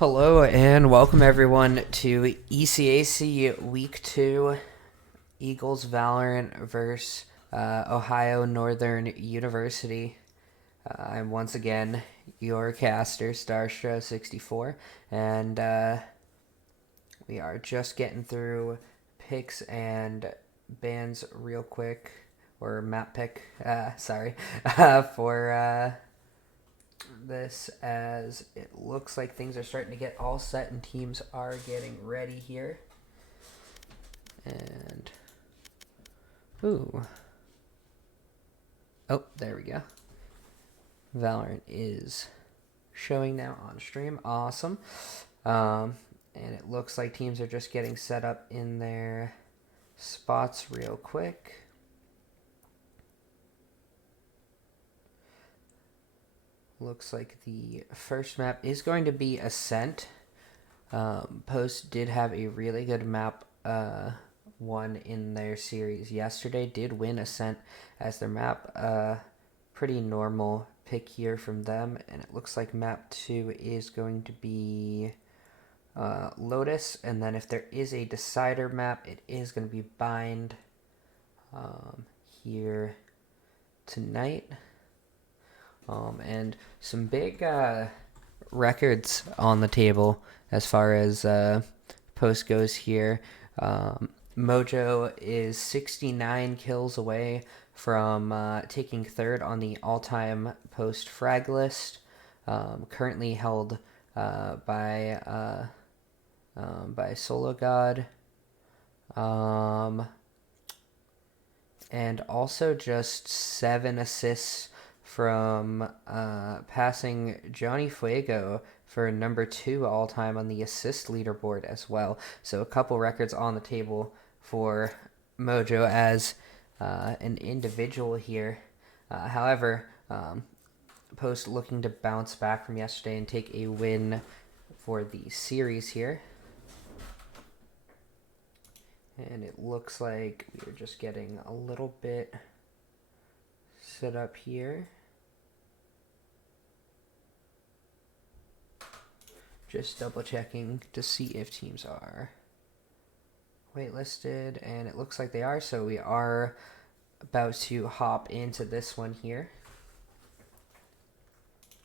Hello and welcome everyone to ECAC Week 2 Eagles Valorant versus Ohio Northern University. I'm once again your caster, Starstro 64, and we are just getting through picks and bans real quick, or map pick, for this, as it looks like things are starting to get all set and teams are getting ready here. And oh, there we go. Valorant is showing now on stream. Awesome. And it looks like teams are just getting set up in their spots real quick. Looks like the first map is going to be Ascent. Post did have a really good map one in their series yesterday. Did win Ascent as their map. Pretty normal pick here from them. And it looks like map 2 is going to be Lotus. And then if there is a decider map, it is going to be Bind here tonight. And some big records on the table as far as post goes here. Mojo is 69 kills away from taking third on the all-time post frag list. Currently held by Solo God. And also just 7 assists from passing Johnny Fuego for number 2 all-time on the assist leaderboard as well. So a couple records on the table for Mojo as an individual here. However, Post looking to bounce back from yesterday and take a win for the series here. And it looks like we're just getting a little bit set up here. Just double checking to see if teams are waitlisted, and it looks like they are, so we are about to hop into this one here.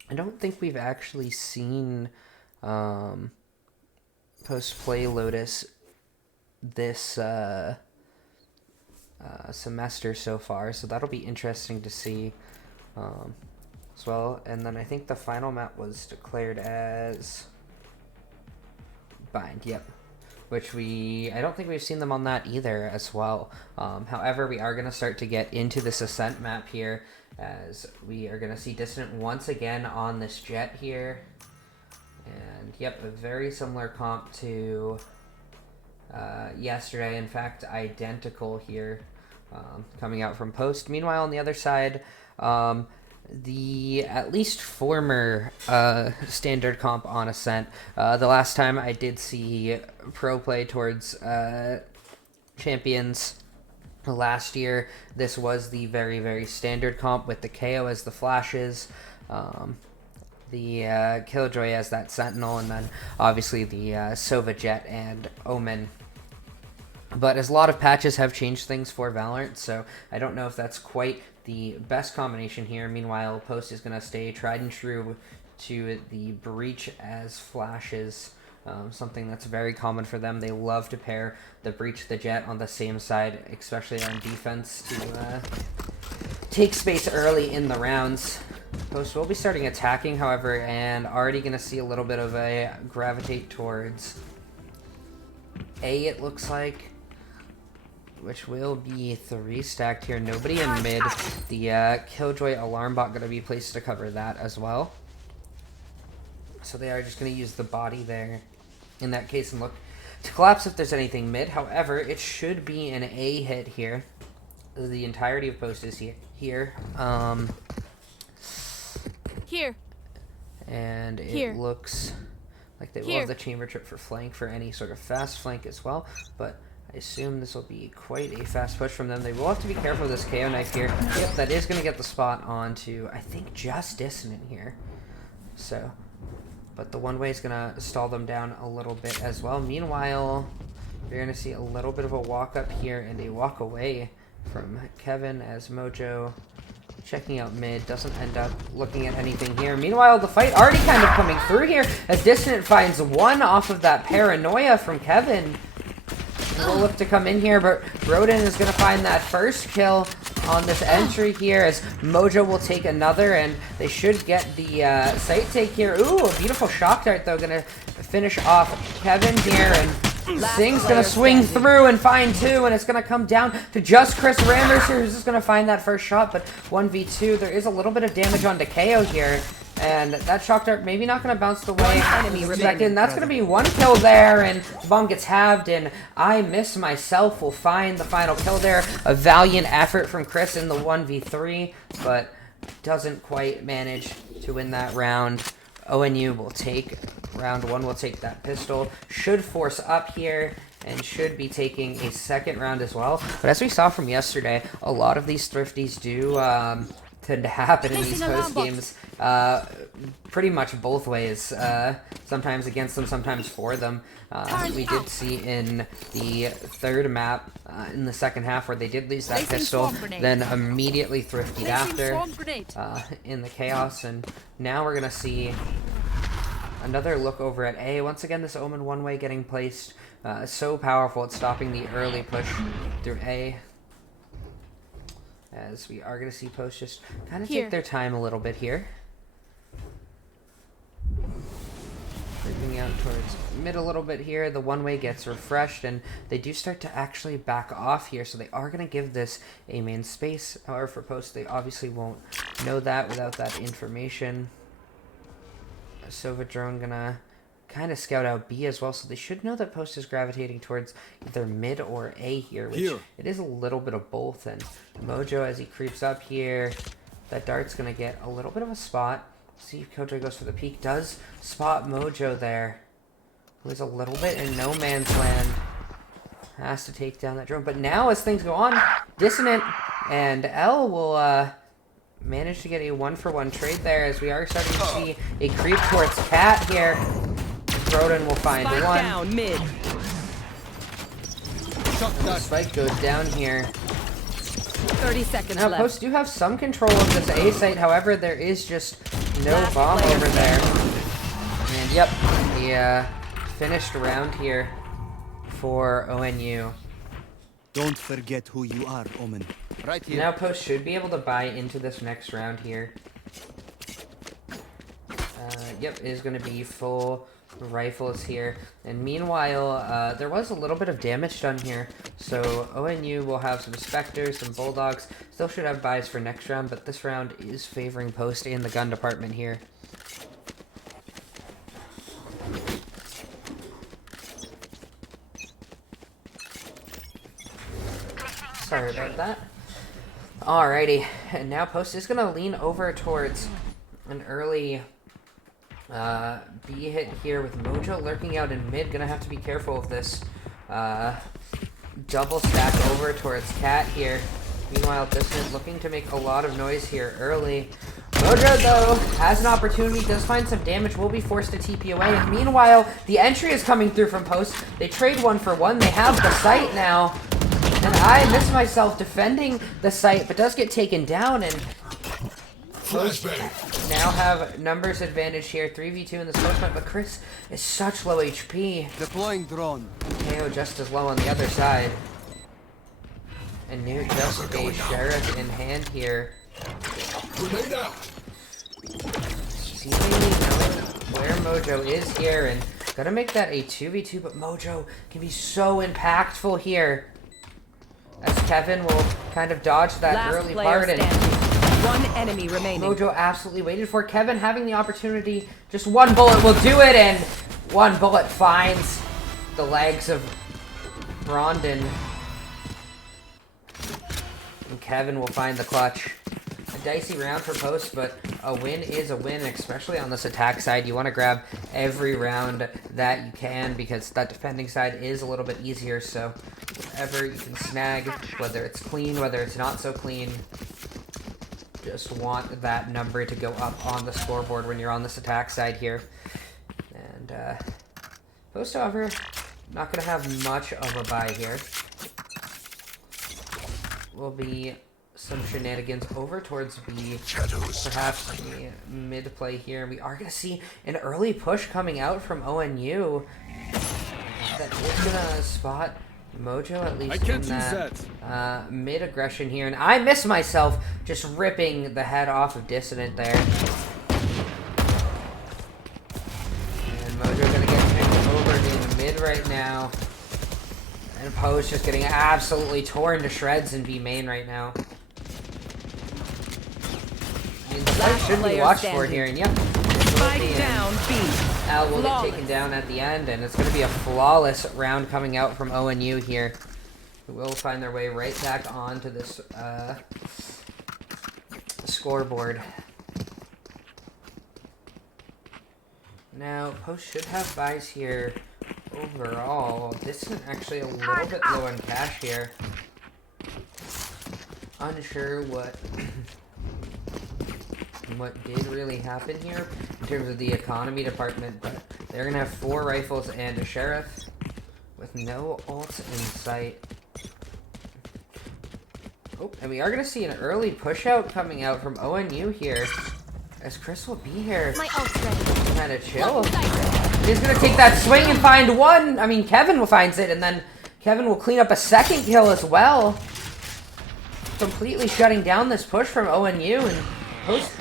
I don't think we've actually seen Post play Lotus this semester so far, so that'll be interesting to see as well. And then I think the final map was declared as Bind, yep. Which I don't think we've seen them on that either as well. However, we are going to start to get into this Ascent map here, as we are going to see Dissident once again on this jet here. And yep, a very similar comp to yesterday. In fact, identical here, coming out from Post. Meanwhile, on the other side, the at least former standard comp on Ascent. The last time I did see pro play towards champions last year, this was the very, very standard comp with the KO as the flashes, the Killjoy as that Sentinel, and then obviously the Sova Jet and Omen. But as a lot of patches have changed things for Valorant, so I don't know if that's quite the best combination here. Meanwhile, Post is going to stay tried and true to the Breach as flashes, something that's very common for them. They love to pair the Breach, the Jet on the same side, especially on defense, to take space early in the rounds. Post will be starting attacking, however, and already going to see a little bit of a gravitate towards A, it looks like, which will be 3 stacked here. Nobody in mid. The Killjoy alarm bot going to be placed to cover that as well. So they are just going to use the body there in that case and look to collapse if there's anything mid. However, it should be an A hit here. The entirety of Post is here. Here. And it looks like they will have the chamber trip for flank for any sort of fast flank as well. But I assume this will be quite a fast push from them. They will have to be careful of this KO knife here. Yep, that is going to get the spot onto, I think, just Dissident here. So but the one way is gonna stall them down a little bit as well. Meanwhile, you're gonna see a little bit of a walk up here and a walk away from Kevin as Mojo checking out mid, doesn't end up looking at anything here. Meanwhile, the fight already kind of coming through here as Dissident finds one off of that paranoia from Kevin. We'll look to come in here, but Roden is going to find that first kill on this entry here as Mojo will take another, and they should get the site take here. Ooh, a beautiful shock dart, though, going to finish off Kevin here, and Sing's going to swing through and find two, and it's going to come down to just chrisramrz here, who's just going to find that first shot, but 1v2. There is a little bit of damage on KO here, and that shock dart maybe not going to bounce the way expected. That's going to be one kill there, and the bomb gets halved, and I Miss Myself will find the final kill there. A valiant effort from Chris in the 1v3, but doesn't quite manage to win that round. ONU will take round one, will take that pistol, should force up here, and should be taking a second round as well. But as we saw from yesterday, a lot of these thrifties do tend to happen in these post games, pretty much both ways. Sometimes against them, sometimes for them. We did see in the third map in the second half where they did lose that pistol, then immediately thrifted after in the chaos, and now we're gonna see another look over at A. Once again, this Omen one-way getting placed, so powerful at stopping the early push through A. As we are going to see Post just kind of take their time a little bit here. Creeping out towards mid a little bit here. The one-way gets refreshed, and they do start to actually back off here, so they are going to give this a main space. However, for Post, they obviously won't know that without that information. Sova drone going to kind of scout out B as well, so they should know that Post is gravitating towards either mid or A here, which it is a little bit of both. And Mojo, as he creeps up here, that dart's going to get a little bit of a spot. See if Kojo goes for the peek. Does spot Mojo there, who is a little bit in no man's land. Has to take down that drone. But now, as things go on, Dissident and Elle will manage to get a one-for-one trade there, as we are starting to see a creep towards Cat here. Roden will find one. Down mid. Spike goes down here. 30 seconds now, left. Post do have some control of this A site, however, there is just no bomb over there. And yep, the finished round here for ONU. Don't forget who you are, Omen. Right here. Now Post should be able to buy into this next round here. Yep, it is going to be full rifles here, and meanwhile there was a little bit of damage done here, so ONU will have some Spectres, some Bulldogs, still should have buys for next round, but this round is favoring Post in the gun department here. Sorry about that. Alrighty, and now Post is going to lean over towards an early B hit here with Mojo lurking out in mid. Gonna have to be careful of this double stack over towards Cat here. Meanwhile, Dissident looking to make a lot of noise here early. Mojo, though, has an opportunity, does find some damage, will be forced to TP away. And meanwhile, the entry is coming through from Post. They trade one for one. They have the site now. And I Miss Myself defending the site, but does get taken down, and now have numbers advantage here, 3v2 in this first fight, but Chris is such low HP. Deploying drone. KO just as low on the other side. And near just a sheriff in hand here. Seemingly knowing where Mojo is here, and gonna make that a 2v2, but Mojo can be so impactful here. As Kevin will kind of dodge that early part, and one enemy remaining. Mojo absolutely waited for Kevin having the opportunity. Just one bullet will do it, and one bullet finds the legs of Rondon. And Kevin will find the clutch. A dicey round for Post, but a win is a win, especially on this attack side. You want to grab every round that you can, because that defending side is a little bit easier, so whatever you can snag, whether it's clean, whether it's not so clean, just want that number to go up on the scoreboard when you're on this attack side here. And Post, however, not going to have much of a buy here. Will be some shenanigans over towards B, perhaps a mid play here. We are going to see an early push coming out from ONU that is going to spot Mojo, at least in that mid aggression here. And I miss myself just ripping the head off of Dissident there. And Mojo going to get picked over in the mid right now. And Post just getting absolutely torn to shreds in B main right now. That should be watched for here, and yep. Spike down, B. Elle will get taken down at the end, and it's going to be a flawless round coming out from ONU here. Who will find their way right back onto this scoreboard. Now, Post should have buys here overall. Distant actually a little bit low on cash here. Unsure what did really happen here in terms of the economy department, but they're gonna have 4 rifles and a sheriff with no ults in sight. Oh, and we are gonna see an early push out coming out from ONU here, as Chris will be here. My ult's ready. Kind of chill. He's gonna take that swing and find one. I mean, Kevin will finds it, and then Kevin will clean up a second kill as well, completely shutting down this push from ONU. And Post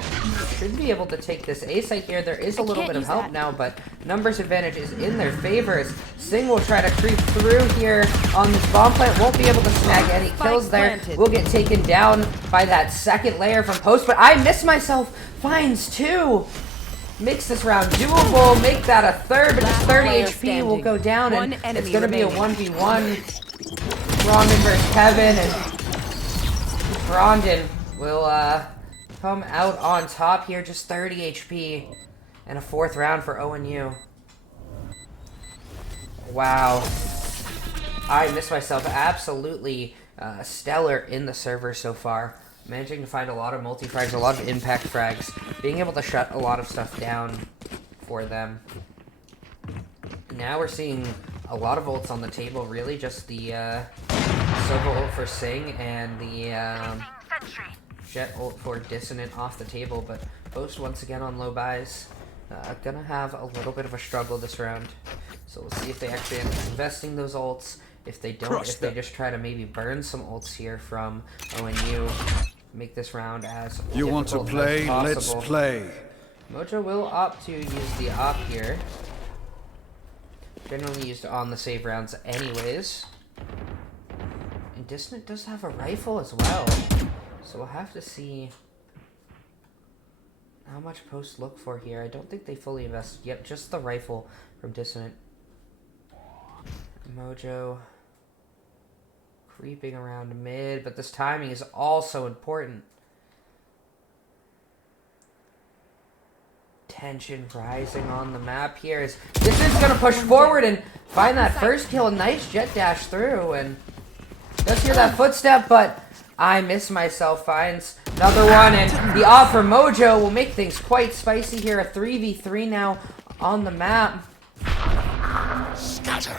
should be able to take this A site here. There is a little bit of help now, but numbers advantage is in their favor. As Sing will try to creep through here on this bomb plant. Won't be able to snag any kills there. Will get taken down by that second layer from Post, but I miss myself. Finds 2. Makes this round doable. Make that a third, but just 30 HP will go down, and it's going to be a 1v1. Brondon versus Kevin, and Brondon will come out on top here, just 30 HP, and a 4th round for ONU. Wow. I miss myself. Absolutely stellar in the server so far. Managing to find a lot of multi-frags, a lot of impact frags, being able to shut a lot of stuff down for them. Now we're seeing a lot of ults on the table, really just the Sova ult for Sing and the Jet ult for Dissonant off the table, but Post once again on low buys. Gonna have a little bit of a struggle this round, so we'll see if they actually end up investing those ults. If they don't, if they just try to maybe burn some ults here from ONU, make this round as you want to play? Let's play. Mojo will opt to use the op here. Generally used on the save rounds anyways. And Dissident does have a rifle as well, so we'll have to see how much Post look for here. I don't think they fully invested. Yep, just the rifle from Dissident. Mojo creeping around mid, but this timing is also important. Tension rising on the map here as Dissident's gonna push forward and find that first kill. Nice jet dash through, and does hear that footstep, but I miss myself. Finds another one, and the off for Mojo will make things quite spicy here. A 3v3 now on the map. Scatter.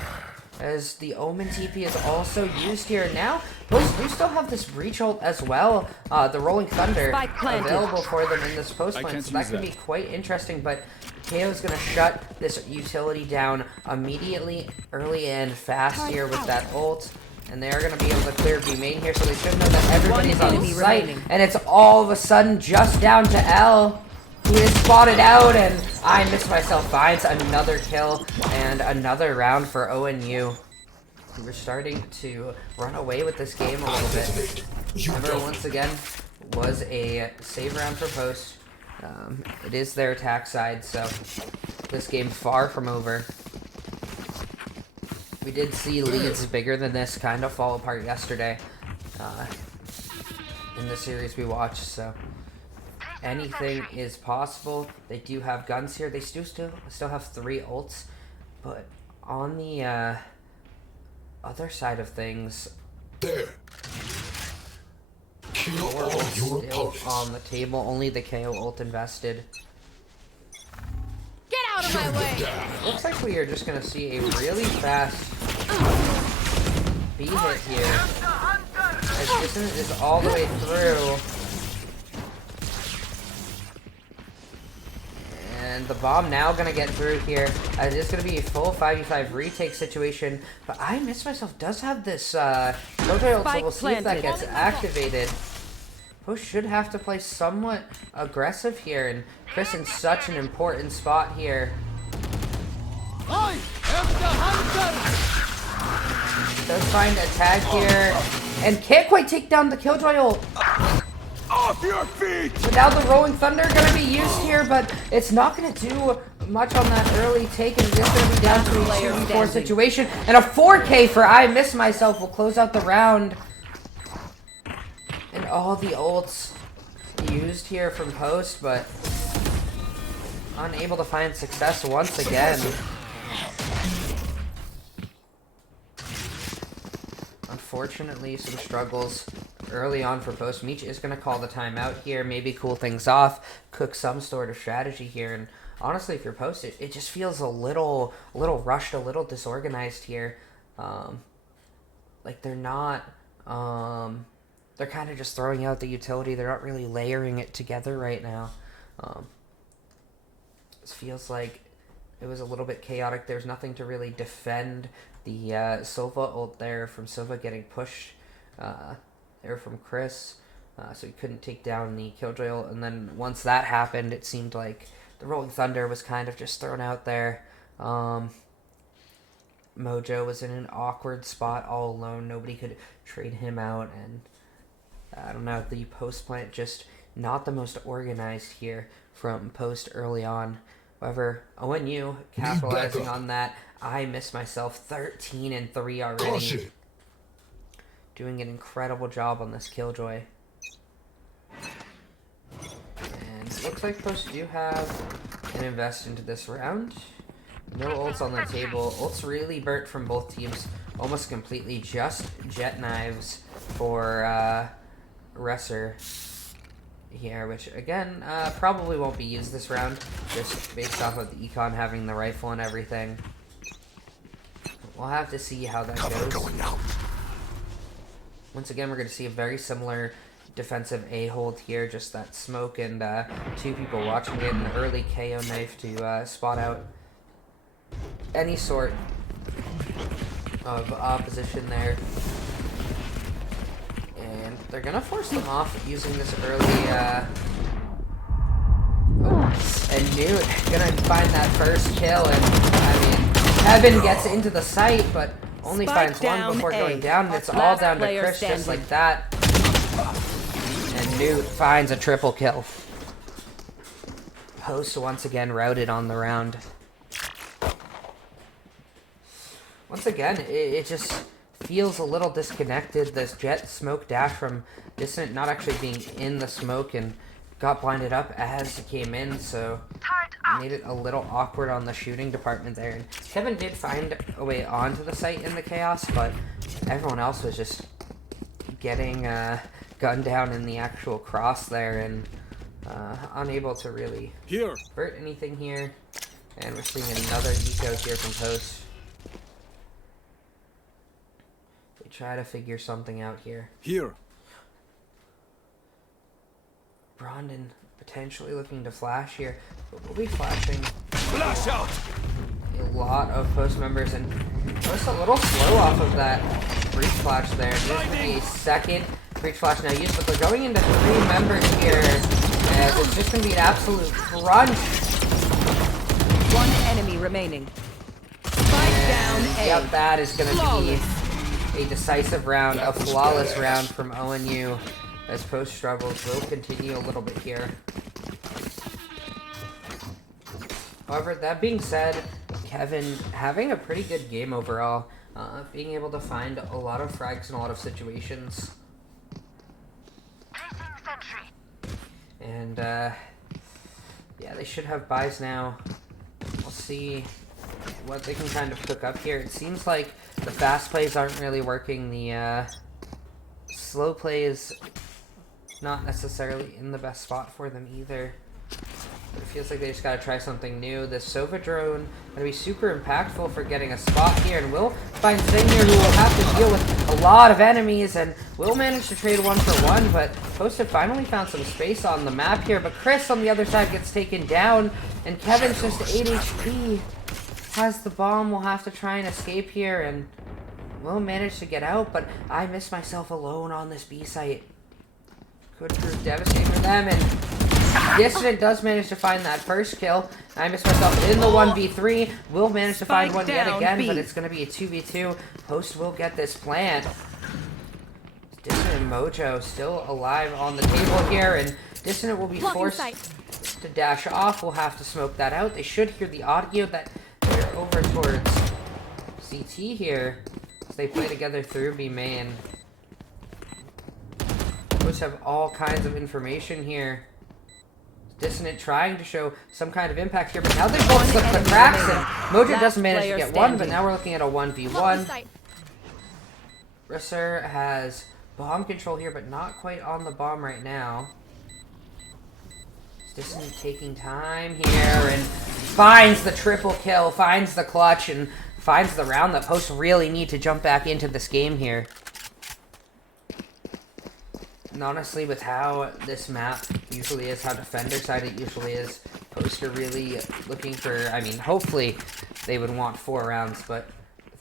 As the Omen TP is also used here. Now, Post do still have this breach ult as well. The Rolling Thunder available for them in this post plan, so that could be quite interesting. But KO is going to shut this utility down immediately, early and fast here with that ult. And they are going to be able to clear B main here, so they should know that everybody's on site. And it's all of a sudden just down to Elle, who is spotted out, and I miss myself. Finds another kill and another round for ONU. We're starting to run away with this game a little bit. Remember, once again, was a save round for Post. It is their attack side, so this game far from over. We did see leads bigger than this kind of fall apart yesterday in the series we watched, so anything is possible. They do have guns here. They still have 3 ults, but on the other side of things, There. Kill all your still opponents. on the table. Only the KO ult invested. Get Out of my way! Looks like we are just gonna see a really fast B hit here. As Dissident is all the way through. And the bomb now gonna get through here. It's gonna be a full 5v5 retake situation. But I Miss Myself does have this Mojo ult, so we'll see if that gets activated. Post should have to play somewhat aggressive here, and Chris in such an important spot here. I am the hunter! Does find a tag here, and can't quite take down the Killjoy ult. Off your feet! But now the Rolling Thunder gonna be used here, but it's not gonna do much on that early take, and it's gonna be down to a 2v4 situation. And a 4K for I Miss Myself will close out the round. And all the ults used here from Post, but unable to find success once again. Unfortunately, some struggles early on for Post. Meech is going to call the timeout here, maybe cool things off, cook some sort of strategy here. And honestly, if you're Post, it just feels a little rushed, a little disorganized here. Like they're not... they're kind of just throwing out the utility. They're not really layering it together right now. It feels like it was a little bit chaotic. There's nothing to really defend the Sova ult there from Sova getting pushed there from Chris. So he couldn't take down the Killjoy ult. And then once that happened, it seemed like the Rolling Thunder was kind of just thrown out there. Mojo was in an awkward spot all alone. Nobody could trade him out, and I don't know, the Post plant just not the most organized here from Post early on. However, ONU capitalizing on that. I Miss Myself 13-3 already. Doing an incredible job on this Killjoy. And it looks like Post do have an invest into this round. No ults on the table. Ults really burnt from both teams almost completely. Just jet knives for Resser here, which again probably won't be used this round, just based off of the econ having the rifle and everything. We'll have to see how that goes. Going out. Once again, we're going to see a very similar defensive A hold here, just that smoke and two people watching it, an early KO knife to spot out any sort of opposition there. And they're gonna force them off using this early, and Newt gonna find that first kill, and I mean, Kevin gets into the site, but only finds one before going down, and it's all down to Chris just like that. And Newt finds a triple kill. Post once again routed on the round. Once again, it just feels a little disconnected. This jet smoke dash from Dissident not actually being in the smoke and got blinded up as he came in, so made it a little awkward on the shooting department there. And Kevin did find a way onto the site in the chaos, but everyone else was just getting gunned down in the actual cross there and unable to really hurt anything here. And we're seeing another eco here from Post. They try to figure something out here. Brondon potentially looking to flash here, but we'll be flashing. Flash out! A lot of Post members, and just a little slow off of that breach flash there. There's going to be a second breach flash now used, but they're going into 3 members here, and it's just going to be an absolute crunch. One enemy remaining. Spike down A. Yep, that is going to be a decisive round, a flawless round from ONU. As Post struggles will continue a little bit here. However, that being said, Kevin having a pretty good game overall, being able to find a lot of frags in a lot of situations. And yeah, they should have buys now. We'll see what they can kind of cook up here. It seems like the fast plays aren't really working. The slow plays not necessarily in the best spot for them either. It feels like they just gotta try something new. The Sova drone gonna be super impactful for getting a spot here, and will find Zing here, who will have to deal with a lot of enemies, and will manage to trade 1-for-1, but Posted finally found some space on the map here, but Chris on the other side gets taken down, and Kevin's just 8 HP. Has the bomb, will have to try and escape here, and will manage to get out, but I miss myself alone on this B site. Could prove devastating for them, and Dissident does manage to find that first kill. I miss myself in the 1v3. Will manage to find one yet again, but it's going to be a 2v2. Post will get this plant. Dissident and Mojo still alive on the table here, and Dissident will be forced to dash off. We'll have to smoke that out. They should hear the audio that they're over towards CT here, as they play together through B main. Post have all kinds of information here. Dissident trying to show some kind of impact here, but now they both slip the cracks, and Mojo doesn't manage to get one, but now we're looking at a 1v1. Risser has bomb control here, but not quite on the bomb right now. Dissident taking time here, and finds the triple kill, finds the clutch, and finds the round that Post really need to jump back into this game here. And honestly, with how this map usually is, how defender side it usually is, Post are really looking for, I mean, hopefully they would want 4 rounds, but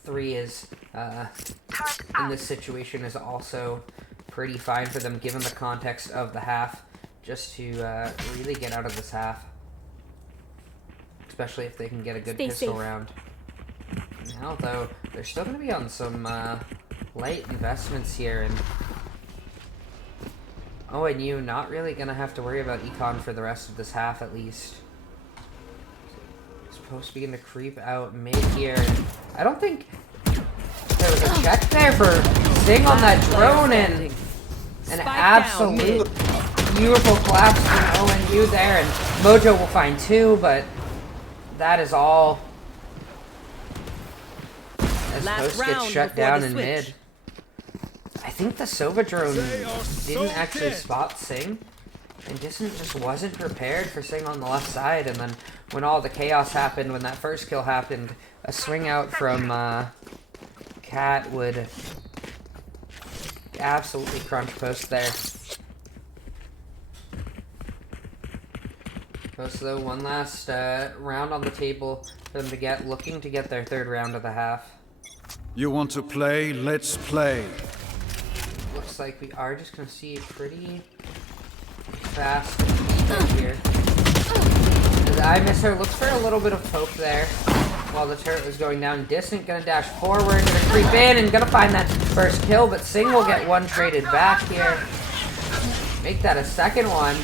3 is, in this situation, is also pretty fine for them, given the context of the half, just to really get out of this half. Especially if they can get a good pistol round. Now, though, they're still going to be on some light investments here, and ONU not really going to have to worry about econ for the rest of this half, at least. It's supposed to begin to creep out mid here. And I don't think there was a check there for Sting on that drone, and an absolute beautiful collapse from ONU there. And Mojo will find 2, but that is all. As Post gets shut down in mid. I think the Sova drone didn't actually spot Sing, and Dissident just wasn't prepared for Sing on the left side, and then when all the chaos happened, when that first kill happened, a swing out from Cat would absolutely crunch Post there. Post, though, one last round on the table for them to get, looking to get their 3rd round of the half. You want to play? Let's play. Looks like we are just going to see a pretty fast here. I miss her. Looks for a little bit of poke there while the turret was going down. Distant going to dash forward, going to creep in, and going to find that first kill, but Sing will get one traded back here. Make that a 2nd one.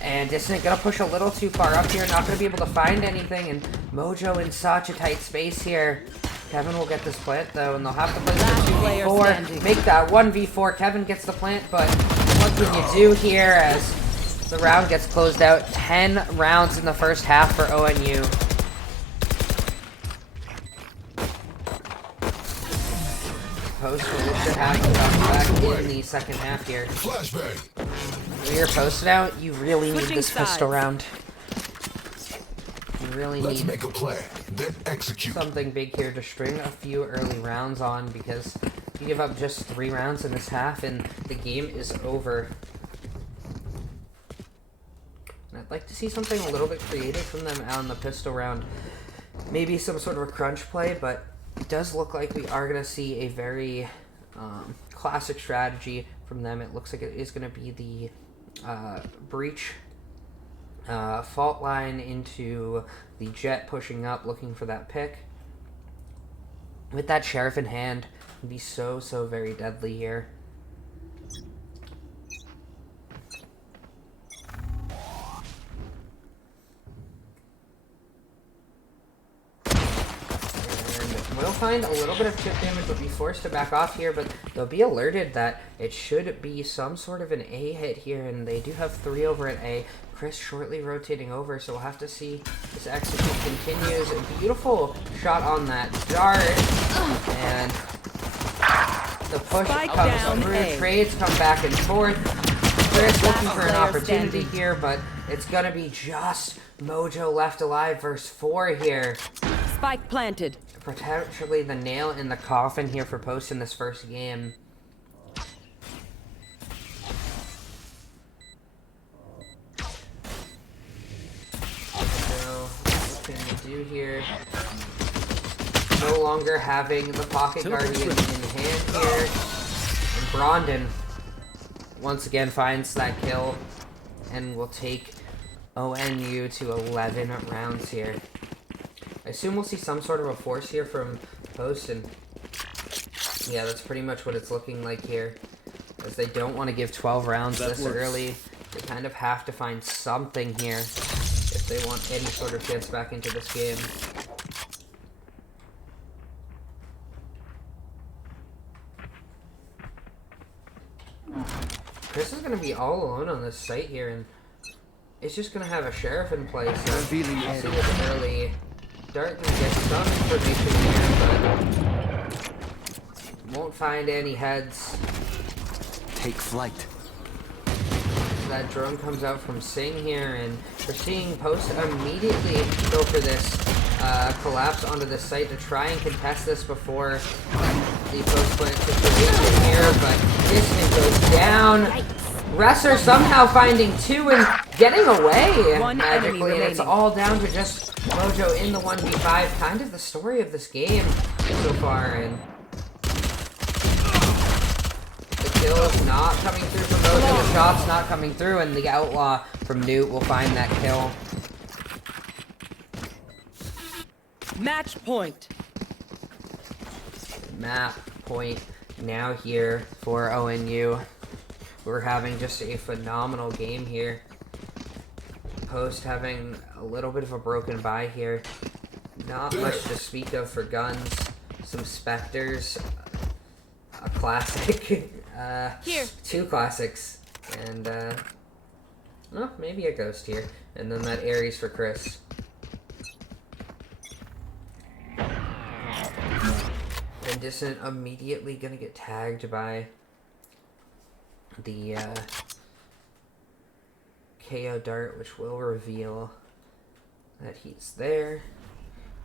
And Dissident going to push a little too far up here. Not going to be able to find anything, and Mojo in such a tight space here. Kevin will get this plant, though, and they'll have to play the 2v4. Make that 1v4. Kevin gets the plant, but what can you do here as the round gets closed out? 10 rounds in the first half for ONU. Post will look to have to come back in the 2nd half here. When you're posted out, you really need this pistol round. You really need make a play, then execute. Something big here to string a few early rounds on, because you give up just 3 rounds in this half and the game is over. And I'd like to see something a little bit creative from them out on the pistol round. Maybe some sort of a crunch play, but it does look like we are going to see a very classic strategy from them. It looks like it is going to be the breach fault line into the jet, pushing up, looking for that pick. With that sheriff in hand, it'd be so very deadly here. We'll find a little bit of chip damage, but be forced to back off here, but they'll be alerted that it should be some sort of an A hit here, and they do have 3 over at A. Chris shortly rotating over, so we'll have to see this execute continues. A beautiful shot on that dart, and the push comes through. Trades come back and forth. Chris looking for an opportunity here, but It's gonna be just Mojo left alive versus 4 here. Spike planted. Potentially the nail in the coffin here for Post in this first game. So, what can you do here? No longer having the pocket guardian in hand here. And Brondon once again finds that kill and will take ONU to 11 rounds here. I assume we'll see some sort of a force here from Post, and yeah, that's pretty much what it's looking like here. As they don't want to give 12 rounds this early. They kind of have to find something here if they want any sort of chance back into this game. Chris is going to be all alone on this site here, and it's just going to have a sheriff in place. So see this early dart can get some information here, but won't find any heads. Take flight. That drone comes out from Sing here, and we're seeing Post immediately go for this collapse onto the site to try and contest this before the post plant situation here, but Dissident goes down. Wrestler somehow finding 2 and getting away magically, and it's all down to just Mojo in the 1v5. Kind of the story of this game so far, and the kill's not coming through from Mojo, the shot's not coming through, and the Outlaw from Newt will find that kill. Match point. Map point now here for ONU. We're having just a phenomenal game here. Post having a little bit of a broken bye here. Not much to speak of for guns. Some Spectres. A classic. Here. 2 classics. And, well, maybe a Ghost here. And then that Ares for Chris. And Dissident immediately gonna get tagged by the KO dart, which will reveal that he's there.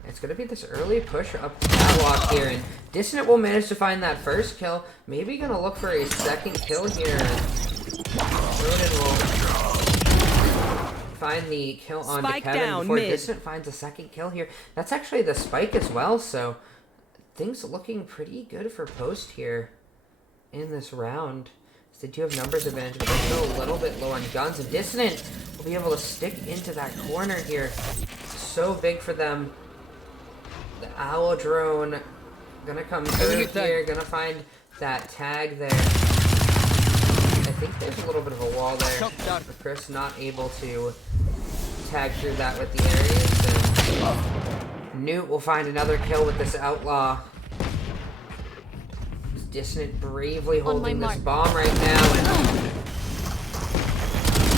It's going to be this early push up the catwalk here, and Dissident will manage to find that first kill. Maybe going to look for a second kill here. Ronan will find the kill on to Kevin before Dissident finds a second kill here. That's actually the spike as well, so things looking pretty good for Post here in this round. They do have numbers advantage, but they're still a little bit low on guns, and Dissident will be able to stick into that corner here. So big for them. The Owl drone gonna come through here, gonna find that tag there. I think there's a little bit of a wall there. But Chris not able to tag through that with the areas, and Newt will find another kill with this Outlaw. Dissident bravely holding this bomb right now, and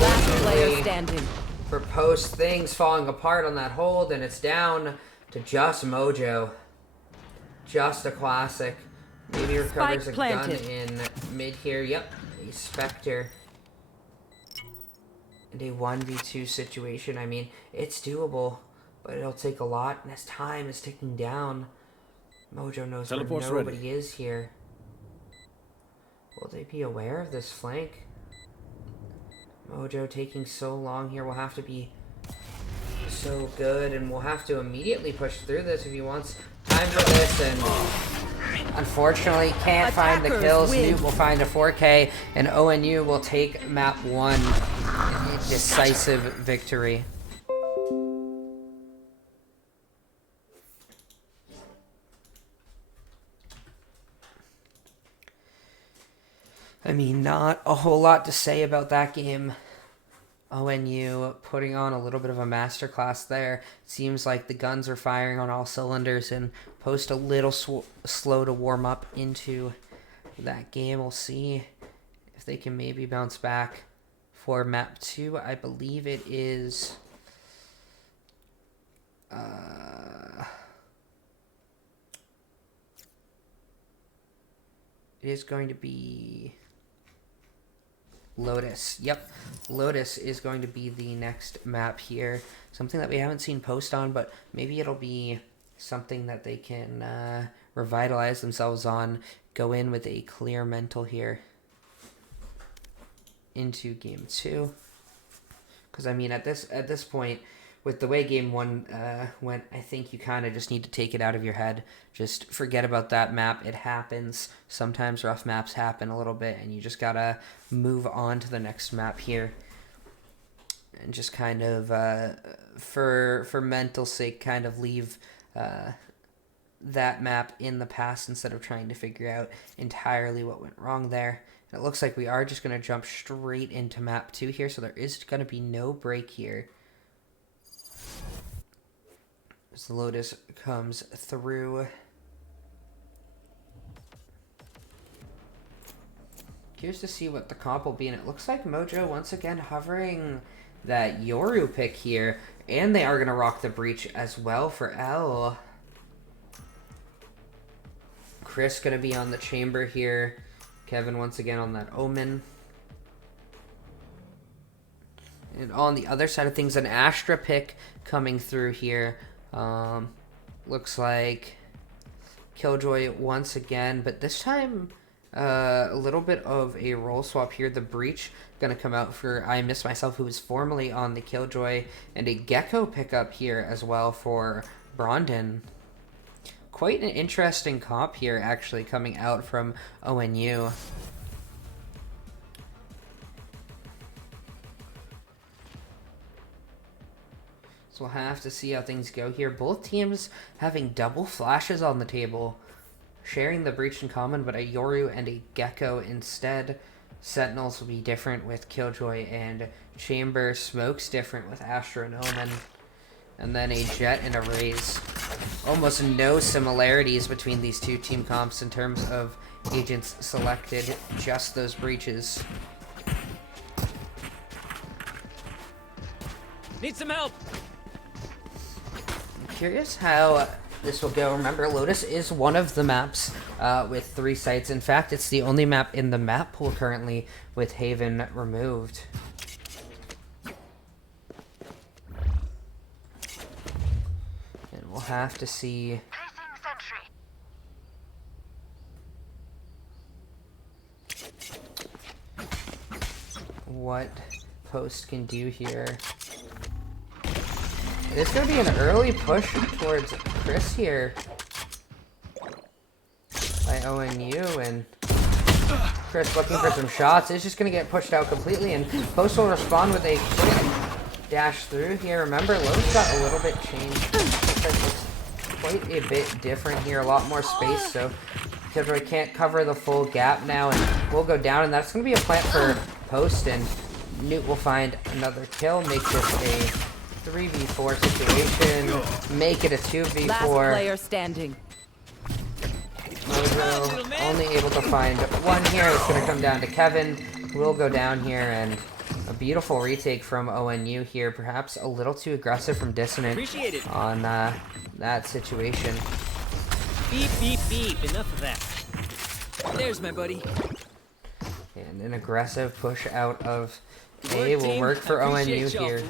last player standing. For Post, things falling apart on that hold, and it's down to just Mojo. Just a classic. Maybe recovers a gun in mid here. Yep, a Spectre. And a 1v2 situation. I mean, it's doable, but it'll take a lot, and as time is ticking down, Mojo knows where nobody is here. Will they be aware of this flank? Mojo taking so long here will have to be so good, and we'll have to immediately push through this if he wants time for this, and unfortunately can't find the kills. Newt will find a 4K, and ONU will take map 1. Decisive victory. I mean, not a whole lot to say about that game. ONU putting on a little bit of a masterclass there. Seems like the guns are firing on all cylinders, and Post a little slow to warm up into that game. We'll see if they can maybe bounce back for map 2. I believe it is... it is going to be... Lotus. Yep, Lotus is going to be the next map here. Something that we haven't seen Post on, but maybe it'll be something that they can revitalize themselves on. Go in with a clear mental here into game 2. Because I mean, at this point, with the way game 1 went, I think you kind of just need to take it out of your head. Just forget about that map. It happens. Sometimes rough maps happen a little bit, and you just gotta move on to the next map here. And just kind of, for mental sake, kind of leave that map in the past instead of trying to figure out entirely what went wrong there. And it looks like we are just going to jump straight into map 2 here, so there is going to be no break here. As the Lotus comes through. Curious to see what the comp will be, and it looks like Mojo once again hovering that Yoru pick here, and they are going to rock the breach as well for Elle. Chris going to be on the chamber here. Kevin once again on that Omen. And on the other side of things, an Astra pick coming through here. Looks like Killjoy once again, but this time a little bit of a role swap here. The Breach going to come out for I Miss Myself, who was formerly on the Killjoy, and a Gecko pickup here as well for Brondon. Quite an interesting comp here, actually, coming out from ONU. So we'll have to see how things go here. Both teams having double flashes on the table, sharing the Breach in common, but a Yoru and a Gecko instead. Sentinels will be different with Killjoy and Chamber. Smoke's different with Astra and Omen. And then a Jet and a Raze. Almost no similarities between these two team comps in terms of agents selected, just those breaches. Need some help! I'm curious how this will go. Remember, Lotus is one of the maps with 3 sites. In fact, it's the only map in the map pool currently with Haven removed. We'll have to see what Post can do here. It's going to be an early push towards Chris here by ONU, and Chris looking for some shots. It's just going to get pushed out completely, and Post will respond with a quick dash through here. Remember, Lowe's got a little bit changed. Looks quite a bit different here. A lot more space, so Killjoy can't cover the full gap now, and we'll go down, and that's going to be a plant for Post, and Newt will find another kill, make this a 3v4 situation, make it a 2v4. Last player standing. Mojo only able to find one here. It's going to come down to Kevin. We'll go down here, and a beautiful retake from ONU here. Perhaps a little too aggressive from Dissident on that situation. Beep, beep, beep. Enough of that. There's my buddy. And an aggressive push out of A will work for ONU here.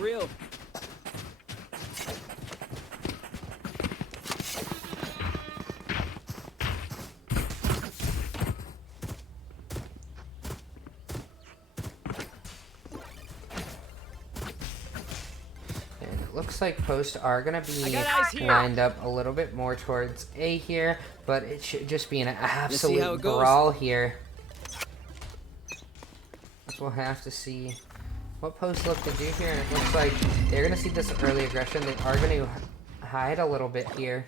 Looks like Post are going to be lined up a little bit more towards A here, but it should just be an absolute brawl here. So we'll have to see what Post look to do here, and it looks like they're going to see this early aggression. They are going to hide a little bit here.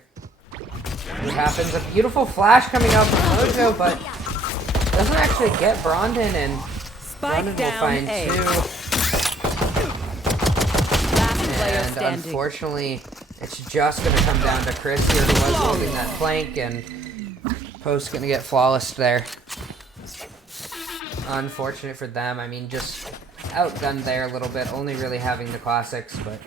What happens? A beautiful flash coming out from Mojo, but doesn't actually get Brondon, and Brondon will find 2. And unfortunately, it's just going to come down to Chris here, who was holding that flank, and Post's going to get flawless there. Unfortunate for them. I mean, just outgunned there a little bit, only really having the classics, but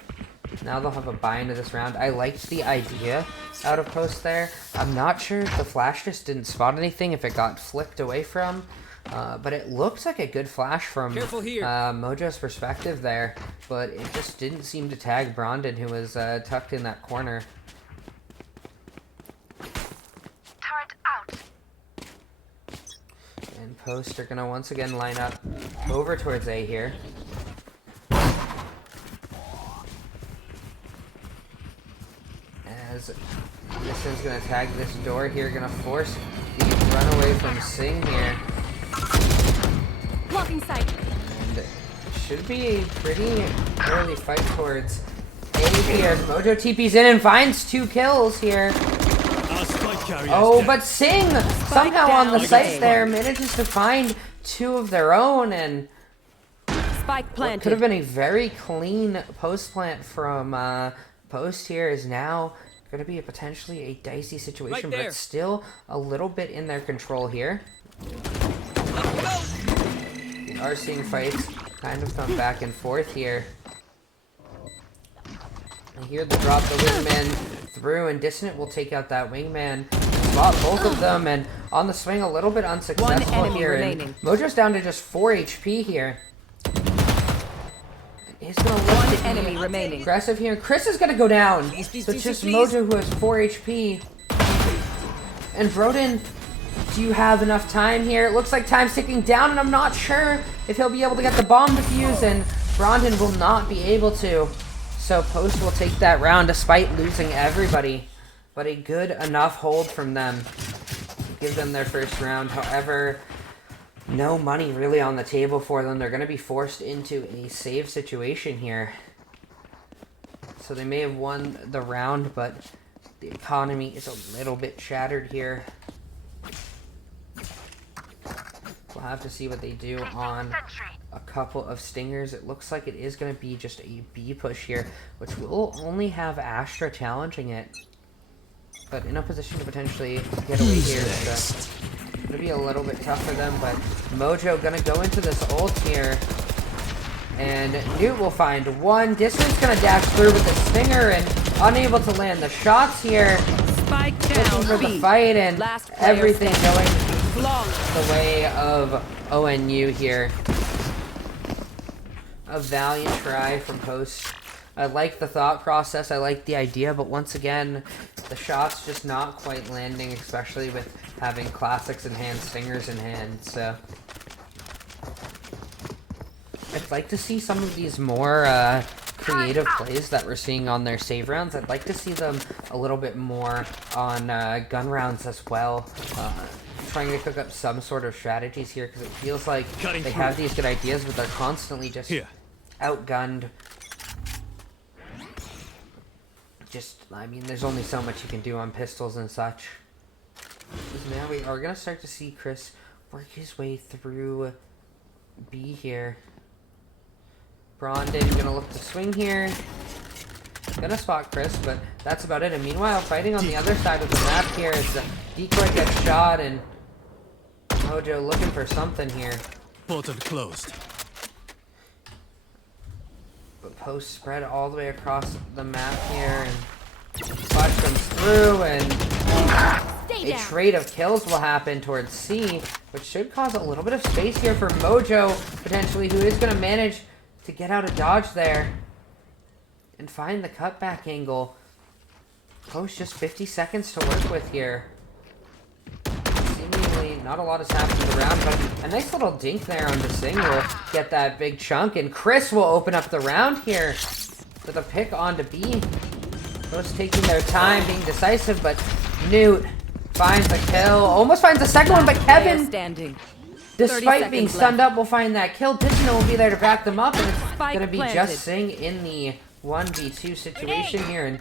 now they'll have a buy into this round. I liked the idea out of Post there. I'm not sure if the flash just didn't spot anything, if it got flicked away from. But it looks like a good flash from Careful here. Mojo's perspective there, but it just didn't seem to tag Brondon, who was tucked in that corner. Turret out. And Post are gonna once again line up over towards A here. As Dissident's gonna tag this door here, gonna force the runaway from Sing here. Blocking sight. And it should be a pretty early fight towards A here. Mojo TP's in and finds 2 kills here. Oh, but Sing somehow on the down. site there manages to find 2 of their own, and Spike what planted. could have been a very clean post plant from Post here is now going to be potentially a dicey situation, Right but there. it's still a little bit in their control here. We are seeing fights kind of come back and forth here. I hear the drop the wingman through, and Dissident will take out that wingman. Spot both of them, and on the swing a little bit unsuccessful enemy here. And remaining. Mojo's down to just 4 HP here. He's gonna look One to be enemy remaining. aggressive here. Chris is gonna go down. Please, So it's just please. Mojo who has 4 HP. And Broden, do you have enough time here? It looks like time's ticking down, and I'm not sure if he'll be able to get the bomb defuse, and Brondon will not be able to. So Post will take that round despite losing everybody. But a good enough hold from them to give them their first round. However, no money really on the table for them. They're going to be forced into a save situation here. So they may have won the round, but the economy is a little bit shattered here. We'll have to see what they do on a couple of stingers. It looks like it is going to be just a B push here, which will only have Astra challenging it, but in a position to potentially get away here. So it's going to be a little bit tough for them, but Mojo going to go into this ult here, and Newt will find one. Dissident's going to dash through with the stinger and unable to land the shots here. Spike Looking down. for the B. fight, and Last player everything standing. going Flawless. the way of ONU here. A valiant try from Post. I like the thought process, I like the idea, but once again, the shot's just not quite landing, especially with having classics in hand, stingers in hand, so. I'd like to see some of these more creative plays that we're seeing on their save rounds. I'd like to see them a little bit more on gun rounds as well. Trying to cook up some sort of strategies here, because it feels like they have these good ideas, but they're constantly just outgunned. I mean, there's only so much you can do on pistols and such. So now we are going to start to see Chris work his way through B here. Brondon going to look to swing here. Gonna spot Chris, but that's about it. And meanwhile, fighting on the other side of the map here is the decoy gets shot, and Mojo looking for something here. Portal closed. But Post spread all the way across the map here, and Clutch comes through, and a trade of kills will happen towards C, which should cause a little bit of space here for Mojo, potentially, who is going to manage to get out of dodge there and find the cutback angle. Post just 50 seconds to work with here. Seemingly not a lot has happened around, but a nice little dink there on the Sing will get that big chunk, and Chris will open up the round here with a pick onto B. Post taking their time, being decisive, but Newt finds the kill, almost finds the second one, but Kevin, Standing. despite being 30 seconds stunned left. up, will find that kill. Dissident will be there to back them up, and it's Spike going to be planted. just Sing in the 1v2 situation here. And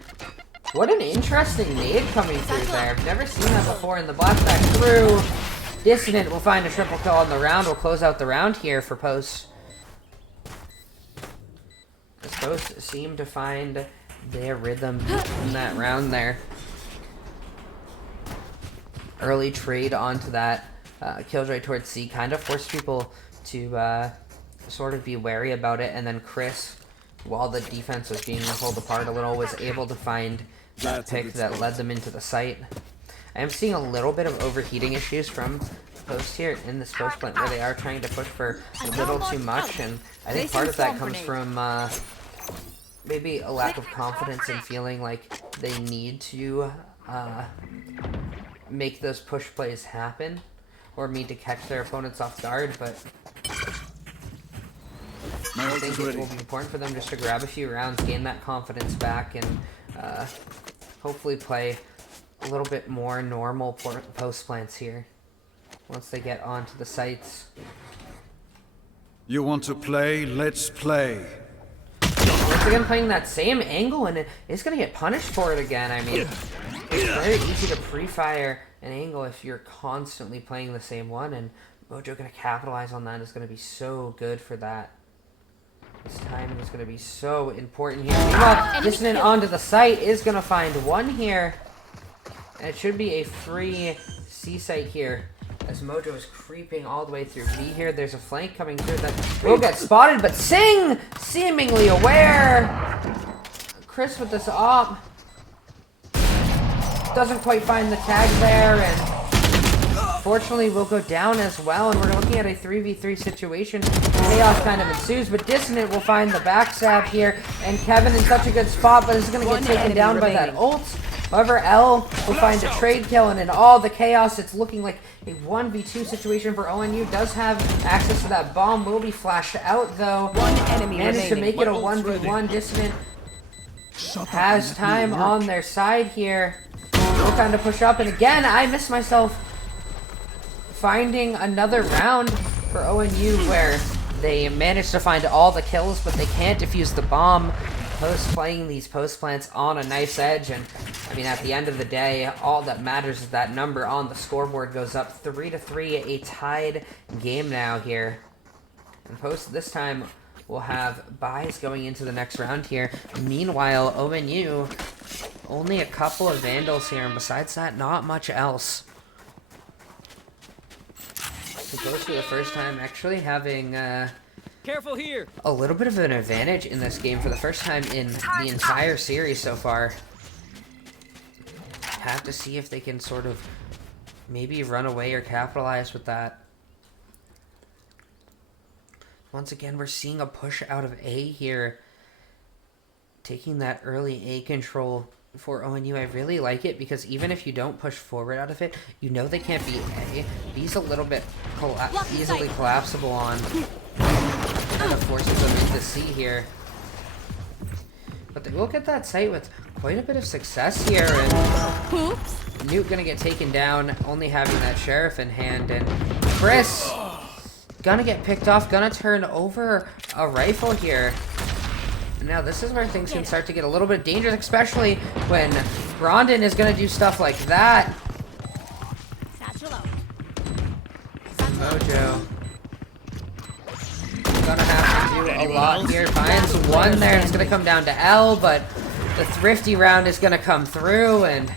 what an interesting nade coming through there. I've never seen that before, and the blastback through. Dissident will find a triple kill on the round. Will close out the round here for Post. As Post seem to find their rhythm in that round there. Early trade onto that killjoy towards C kind of forced people to sort of be wary about it, and then Chris, while the defense was being pulled apart a little, was able to find that pick that led them into the site. I am seeing a little bit of overheating issues from Post here in this post plant where they are trying to push for a little too much, and I think part of that comes from maybe a lack of confidence and feeling like they need to make those push plays happen or need to catch their opponents off guard, but I think it will be important for them just to grab a few rounds, gain that confidence back, and hopefully play a little bit more normal post plants here once they get onto the sites. You want to play? Let's play. Once again playing that same angle, and it's going to get punished for it again. I mean, it's very easy to pre-fire an angle if you're constantly playing the same one, and Mojo going to capitalize on that. Is going to be so good for that. This timing is going to be so important here. Meanwhile, Dissident onto the site is going to find one here, and it should be a free C site here. As Mojo is creeping all the way through B here, there's a flank coming through that will get spotted, but Sing seemingly aware. Chris with this op doesn't quite find the tag there, and fortunately will go down as well, and we're looking at a 3v3 situation. Chaos kind of ensues, but Dissident will find the backstab here, and Kevin in such a good spot, but is going to get taken down by that ult. However, Elle will find a trade kill, and in all the chaos, it's looking like a 1v2 situation for ONU. Does have access to that bomb, will be flashed out though. One enemy Managed to make it a 1v1. Dissident has time on their side here. No time to push up, and again, I miss myself finding another round for ONU where they managed to find all the kills, but they can't defuse the bomb. Playing these post plants on a nice edge, and I mean, at the end of the day, all that matters is that number on the scoreboard goes up 3-3, a tied game now here. And Post this time will have buys going into the next round here. Meanwhile, ONU only a couple of Vandals here, and besides that, not much else. So Post for the first time actually having Careful here. a little bit of an advantage in this game for the first time in the entire series so far. Have to see if they can sort of maybe run away or capitalize with that. Once again, we're seeing a push out of A here, taking that early A control for ONU. I really like it because even if you don't push forward out of it, you know they can't beat A. B's a little bit easily collapsible on. Kind of forces them into C here. But they will get that site with quite a bit of success here, and Newt gonna get taken down, only having that sheriff in hand, and Chris gonna get picked off, gonna turn over a rifle here. And now this is where things can start to get a little bit dangerous, especially when Grondin is gonna do stuff like that. Mojo gonna have to do a lot here. Finds one there. It's gonna come down to Elle, but the thrifty round is gonna come through, and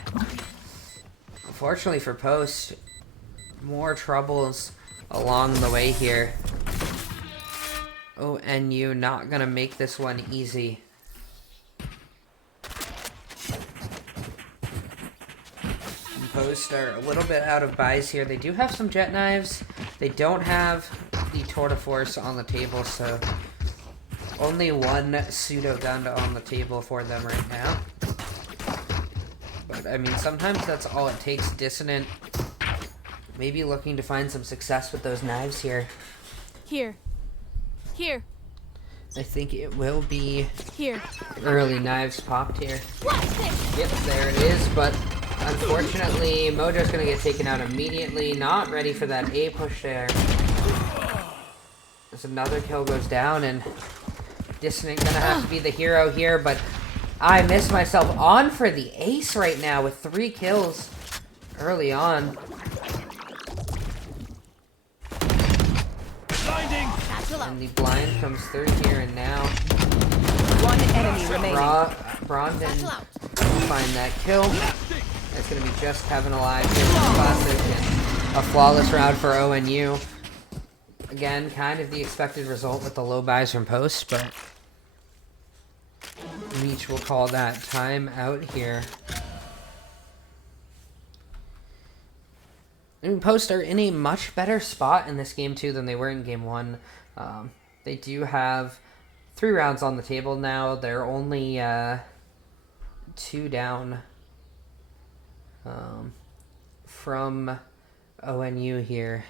unfortunately for Post, more troubles along the way here. ONU not gonna make this one easy. And Post are a little bit out of buys here. They do have some jet knives. They don't have the Tour de Force on the table, so only one pseudo gun on the table for them right now. But I mean, sometimes that's all it takes. Dissident maybe looking to find some success with those knives here. Here. I think it will be Here. early knives popped here. Yep, there it is, but unfortunately, Mojo's gonna get taken out immediately. Not ready for that A push there. As another kill goes down, and Dissident gonna have to be the hero here, but I miss myself on for the ace right now with 3 kills early on. And the blind comes through here, and now One enemy remaining. Brondon will find that kill. It's going to be just Kevin alive here. Classic, and a flawless round for ONU. Again, kind of the expected result with the low buys from Post, but Meech will call that time out here. I mean, Post are in a much better spot in this game, too, than they were in Game 1. They do have 3 rounds on the table now. They're only 2 down from ONU here.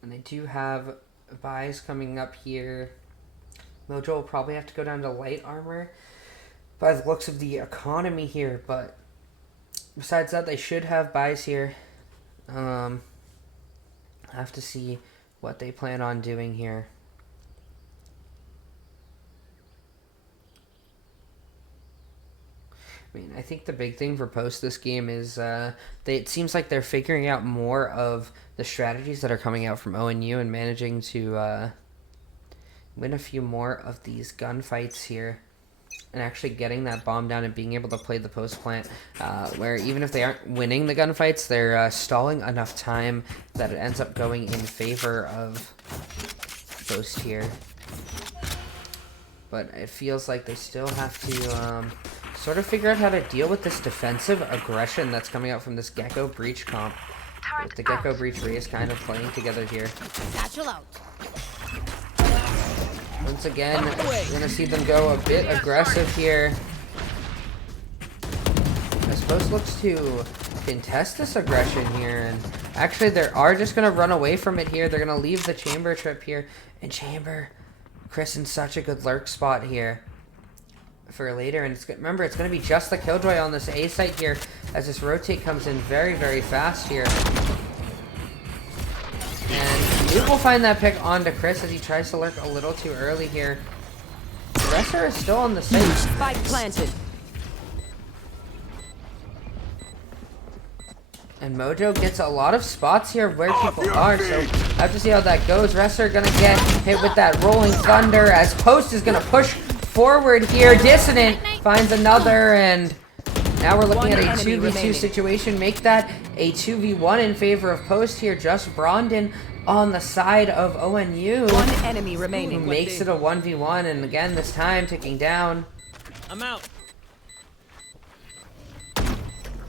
And they do have buys coming up here. Mojo will probably have to go down to light armor by the looks of the economy here, but besides that, they should have buys here. Have to see what they plan on doing here. I mean, I think the big thing for Post this game is it seems like they're figuring out more of the strategies that are coming out from ONU and managing to win a few more of these gunfights here. And actually getting that bomb down and being able to play the post plant, where even if they aren't winning the gunfights, they're stalling enough time that it ends up going in favor of Post here. But it feels like they still have to sort of figure out how to deal with this defensive aggression that's coming out from this Gecko Breach comp. With the Gecko Breach Race kind of playing together here. Satchel out. Once again, we're going to see them go a bit aggressive here. As Post looks to contest this aggression here. And actually, they are just going to run away from it here. They're going to leave the Chamber trip here. And Chamber, Chris in such a good lurk spot here for later. And remember, it's going to be just the Killjoy on this A site here as this rotate comes in very, very fast here. And Luke will find that pick onto Chris as he tries to lurk a little too early here. The Wrestler is still on the site. Spike planted. And Mojo gets a lot of spots here where people are, so I have to see how that goes. Wrestler gonna get hit with that rolling thunder as Post is gonna push forward here. Dissident finds another, and now we're looking at a 2v2 situation. Make that a 2v1 in favor of Post here. Just Brondon on the side of ONU. One enemy remaining. Who makes it a 1v1, and again, this time ticking down. I'm out.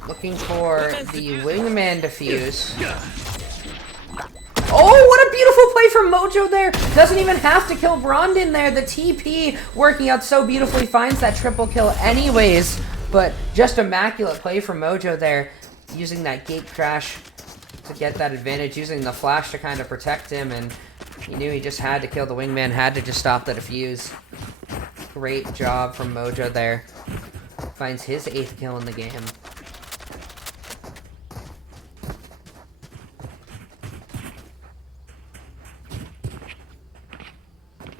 Looking for the wingman defuse. Oh, what a beautiful play from Mojo there. Doesn't even have to kill Brondon there. The TP working out so beautifully. Finds that triple kill anyways. But just immaculate play from Mojo there. Using that gate crash to get that advantage. Using the flash to kind of protect him. And he knew he just had to kill the wingman. Had to just stop the defuse. Great job from Mojo there. Finds his 8th kill in the game.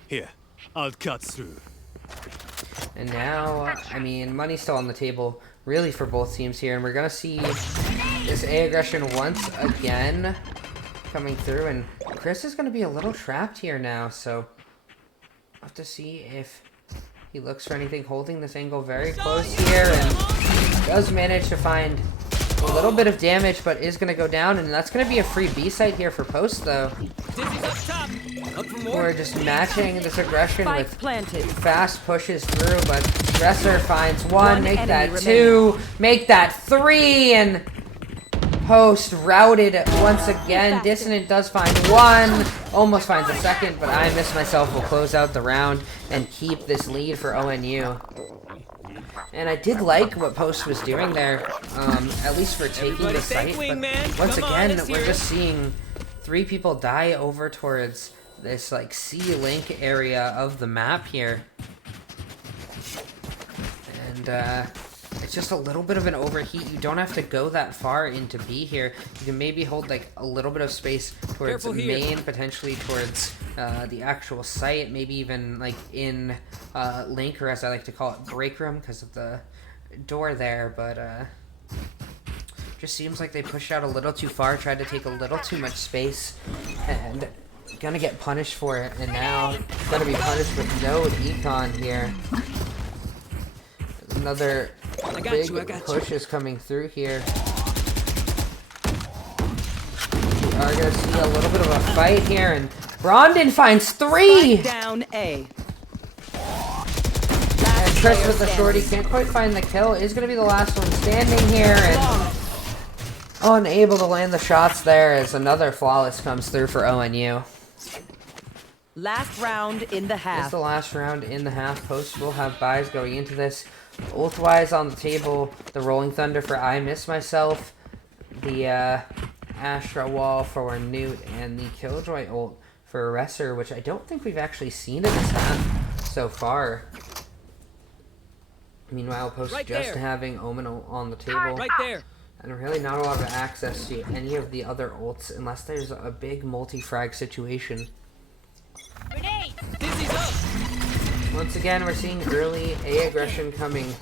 Here, I'll cut through. And now, I mean, money's still on the table, really, for both teams here. And we're going to see this A aggression once again coming through. And Chris is going to be a little trapped here now. So, I'll have to see if he looks for anything. Holding this angle very close here. And does manage to find a little bit of damage, but is going to go down. And that's going to be a free B site here for Post, though. We're just matching this aggression with fast pushes through, but Dresser finds one, make that 2, make that 3, and Post routed once again. Dissident does find 1, almost finds a 2nd, but I Miss Myself will close out the round and keep this lead for ONU. And I did like what Post was doing there, at least for taking the site, but once again, we're just seeing 3 people die over towards this like C-Link area of the map here. And it's just a little bit of an overheat. You don't have to go that far into B here. You can maybe hold like a little bit of space towards main, potentially towards the actual site, maybe even like in Link, or as I like to call it, break room, because of the door there. But just seems like they pushed out a little too far, tried to take a little too much space, and gonna get punished for it. And now gonna be punished with no econ here. Another big push is coming through here. We are gonna see a little bit of a fight here, and Brondon finds 3! Down A. And Chris with the shorty can't quite find the kill. Is gonna be the last one standing here, and unable to land the shots there as another flawless comes through for ONU. Last round in the It's half. the last round in the half. Post will have buys going into this. Ult-wise on the table, the Rolling Thunder for I Miss Myself, the Astra Wall for Newt, and the Killjoy ult for Resser, which I don't think we've actually seen in this half so far. Meanwhile, Post Right just there. having Omen on the table. Right there. And really not a lot of access to any of the other ults unless there's a big multi-frag situation. Grenade. Dizzy's up. Once again, we're seeing early A aggression coming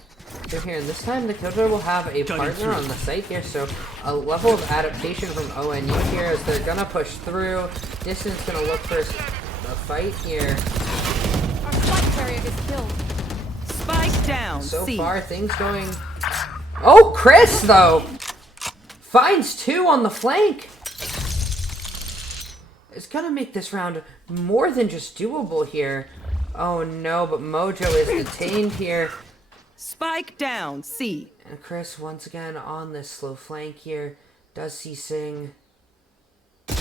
through here. And this time, the Killjoy will have a partner on the site here. So a level of adaptation from ONU here as they're going to push through. Dissident's going to look for a fight here. Our spike carrier is killed. Spike down. So C. far, things going... Oh, Chris, though! Finds 2 on the flank! It's gonna make this round more than just doable here. Oh no, but Mojo is detained here. Spike down. C. And Chris, once again, on this slow flank here. Does he sing?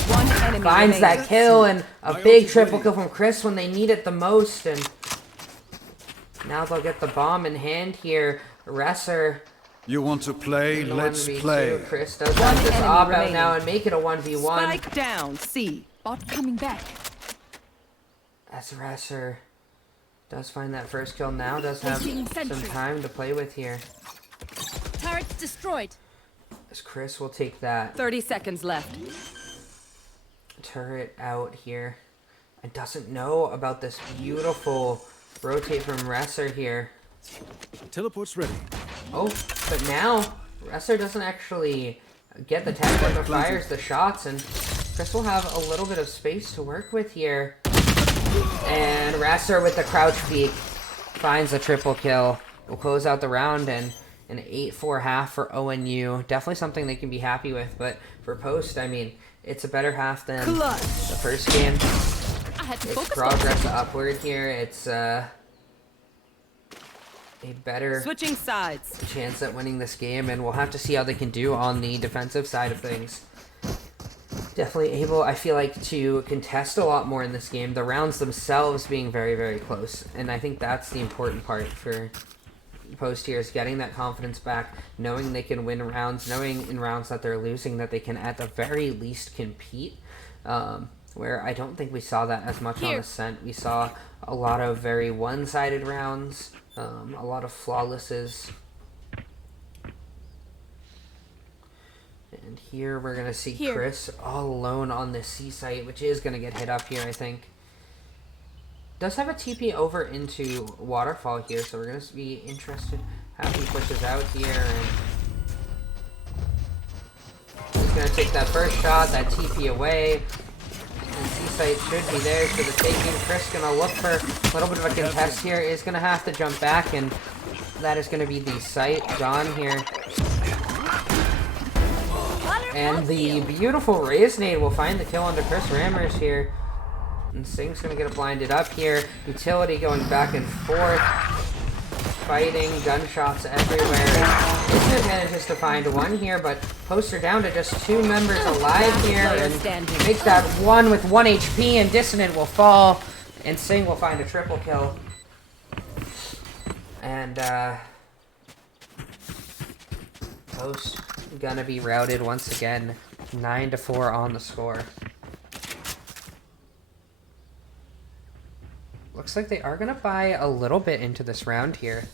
One enemy Finds that remaining. kill, and a big triple kill from Chris when they need it the most. And now they'll get the bomb in hand here. Resser. You want to play? The Let's 1v2. play. Chris does have this enemy op out remaining. now and make it a 1v1. Spike down. C. Bot coming back. As Resser does find that first kill now, does have Placing some sentry. time to play with here. Turret destroyed. As Chris will take that 30 seconds left. turret out here and doesn't know about this beautiful rotate from Resser here. Teleport's ready. Oh, but now Resser doesn't actually get the tag when fires the shots, and Chris will have a little bit of space to work with here. And Resser with the crouch peek finds a triple kill. Will close out the round and an 8-4 half for ONU. Definitely something they can be happy with, but for Post, I mean, it's a better half than Clutch. the first game. I had to It's focus. progress upward here. It's a better Switching sides. chance at winning this game, and we'll have to see how they can do on the defensive side of things. Definitely able, I feel like, to contest a lot more in this game. The rounds themselves being very, very close, and I think that's the important part for Post here, is getting that confidence back, knowing they can win rounds, knowing in rounds that they're losing that they can at the very least compete. Where I don't think we saw that as much on Ascent. We saw a lot of very one-sided rounds, a lot of flawlesses. And here we're going to see Chris all alone on this C site, which is going to get hit up here, I think. Does have a TP over into Waterfall here, so we're going to be interested how he pushes out here. And he's going to take that first shot, that TP away. And C-site should be there for the taking. Chris going to look for a little bit of a contest here. Is going to have to jump back, and that is going to be the site gone here. And the beautiful Raise Nade will find the kill onto chrisramrz here. And Sing's going to get blinded up here. Utility going back and forth. Fighting, gunshots everywhere. Dissident manages to find one here, but Poster down to just 2 members alive here. And makes that one with 1 HP, and Dissident will fall. And Sing will find a triple kill. And, Post gonna be routed once again. 9-4 on the score. Looks like they are gonna buy a little bit into this round here.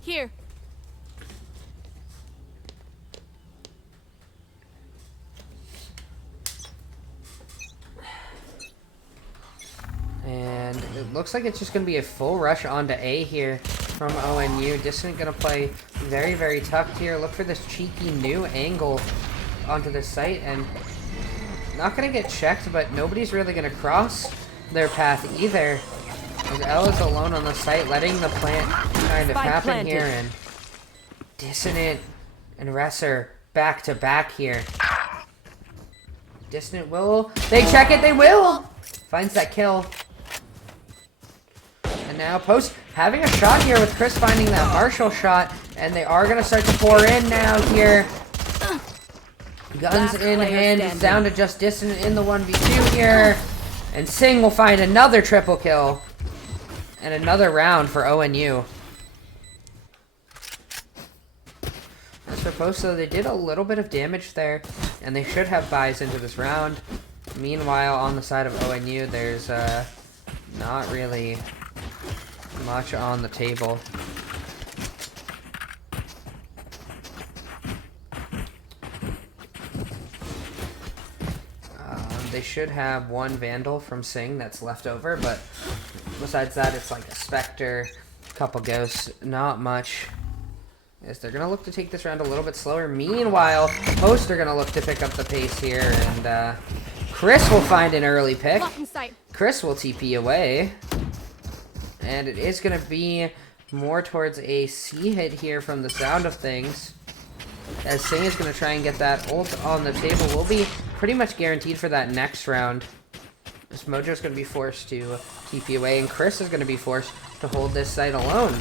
Here. And it looks like it's just going to be a full rush onto A here from ONU. Dissident going to play very, very tucked here. Look for this cheeky new angle onto the site. And not going to get checked, but nobody's really going to cross their path either. As Elle is alone on the site, letting the plant kind of happen here. And Dissident and Resser back to back here. Dissident will... They check it, they will! Finds that kill. And now Post having a shot here with Chris finding that Marshall shot. And they are going to start to pour in now here. Guns in hand. It's down to just Dissident in the 1v2 here. And Singh will find another triple kill. And another round for ONU. As for Post, though, they did a little bit of damage there. And they should have buys into this round. Meanwhile, on the side of ONU, there's not really much on the table. They should have one Vandal from Singh that's left over, but besides that, it's like a Spectre, a couple Ghosts, not much. Yes, they're going to look to take this round a little bit slower. Meanwhile, Post are going to look to pick up the pace here, and Chris will find an early pick. Blocking sight. Chris will TP away, and it is going to be more towards a C hit here from the sound of things. As Singh is going to try and get that ult on the table, will be pretty much guaranteed for that next round. This Mojo is going to be forced to TP away, and Chris is going to be forced to hold this site alone.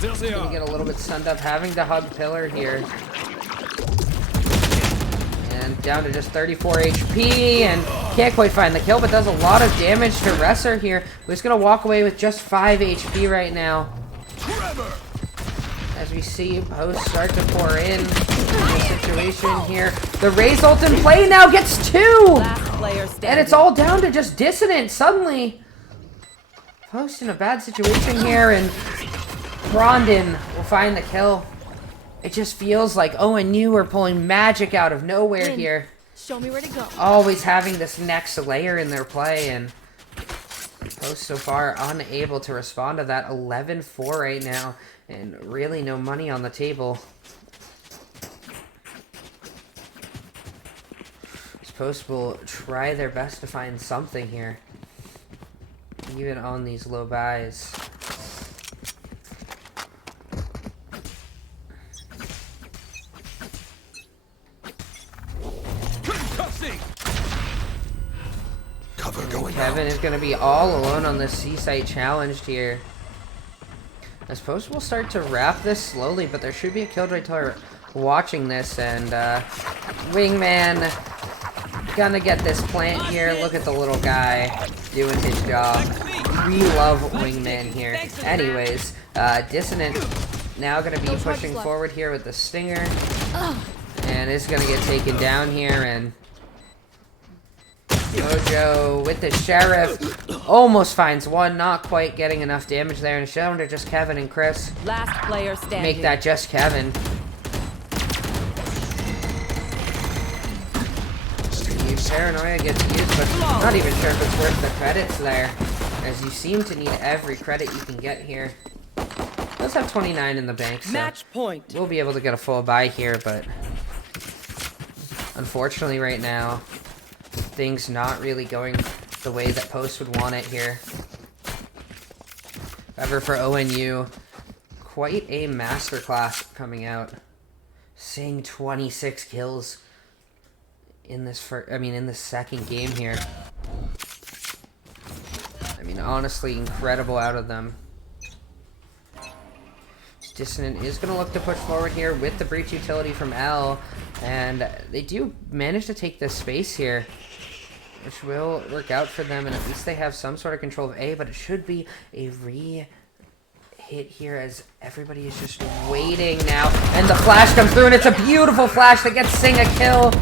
He's going to get a little bit stunned up, having to hug Pillar here. And down to just 34 HP, and can't quite find the kill, but does a lot of damage to Resser here, who's going to walk away with just 5 HP right now. As we see Post start to pour in the situation here. The Raze ult in play now gets 2! And it's all down to just Dissident suddenly. Post in a bad situation here, and Brondon will find the kill. It just feels like ONU are pulling magic out of nowhere here. Show me where to go. Always having this next layer in their play, and Post so far unable to respond to that. 11-4 right now, and really no money on the table. Post will try their best to find something here, even on these low buys. Cover going Kevin is going to be all alone on this C site challenged here. I suppose we'll start to wrap this slowly, but there should be a Killjoy Tower watching this, and Wingman gonna get this plant here. Look at the little guy doing his job. We love Wingman here. Anyways, Dissident now gonna be pushing forward here with the Stinger, and is gonna get taken down here, and Mojo with the Sheriff almost finds one, not quite getting enough damage there, and it's down to just Kevin and Chris. Last player standing. Make that just Kevin. Paranoia gets used, but not even sure if it's worth the credits there, as you seem to need every credit you can get here. Let's have 29 in the bank, so Match point. we'll be able to get a full buy here, but unfortunately right now, things not really going the way that Post would want it here. However, for ONU, quite a masterclass coming out. Seeing 26 kills in this in the second game here. I mean, honestly, incredible out of them. Dissident is going to look to push forward here with the breach utility from Elle, and they do manage to take this space here, which will work out for them, and at least they have some sort of control of A, but it should be a hit here as everybody is just waiting now, and the flash comes through, and it's a beautiful flash that gets Singh a kill.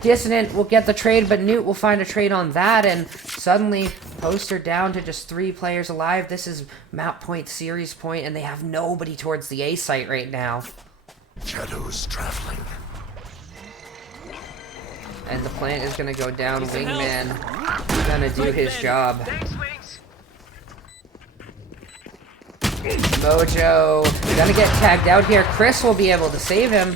Dissident will get the trade, but Newt will find a trade on that, and suddenly Post are down to just 3 players alive. This is map point, series point, and they have nobody towards the A site right now. Shadows traveling. And the plant is going to go down. Wingman going to do his job. Mojo going to get tagged out here. Chris will be able to save him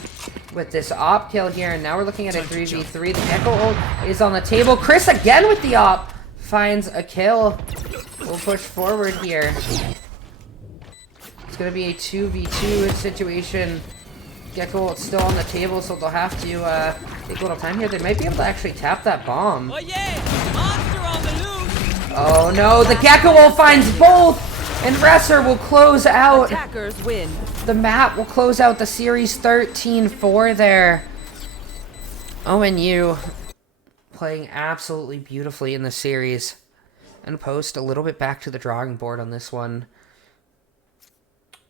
with this op kill here, and now we're looking at a 3v3. The Echo ult is on the table. Chris again with the op finds a kill. We'll push forward here. It's going to be a 2v2 situation. Gecko ult still on the table, so they'll have to take a little time here. They might be able to actually tap that bomb. Oh yeah! Monster on the loose! Oh, Oh no, the Gecko Wolf finds both! And Wrestler will close out. Attackers win. The map will close out the series 13-4 there. ONU playing absolutely beautifully in the series. And Post a little bit back to the drawing board on this one.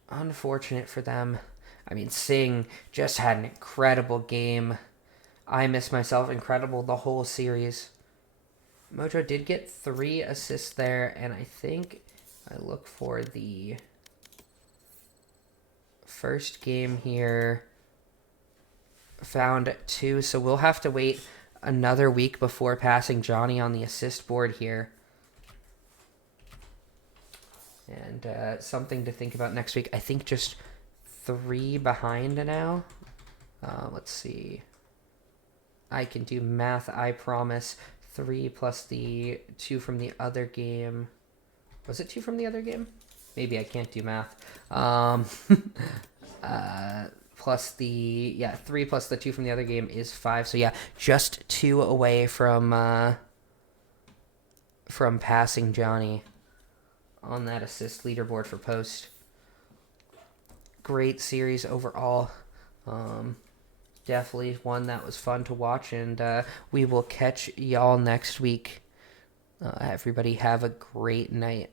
Unfortunate for them. I mean, Singh just had an incredible game. I Miss Myself, incredible the whole series. Mojo did get 3 assists there, and I think I look for the first game here. Found 2, so we'll have to wait another week before passing Johnny on the assist board here. And something to think about next week. I think just 3 behind now. Let's see. I can do math, I promise. 3 plus the 2 from the other game. Was it 2 from the other game? Maybe I can't do math. Plus the, yeah, 3 plus the 2 from the other game is 5. So yeah, just 2 away from passing Johnny on that assist leaderboard for Post. Great series overall. Definitely one that was fun to watch, and we will catch y'all next week. Everybody have a great night.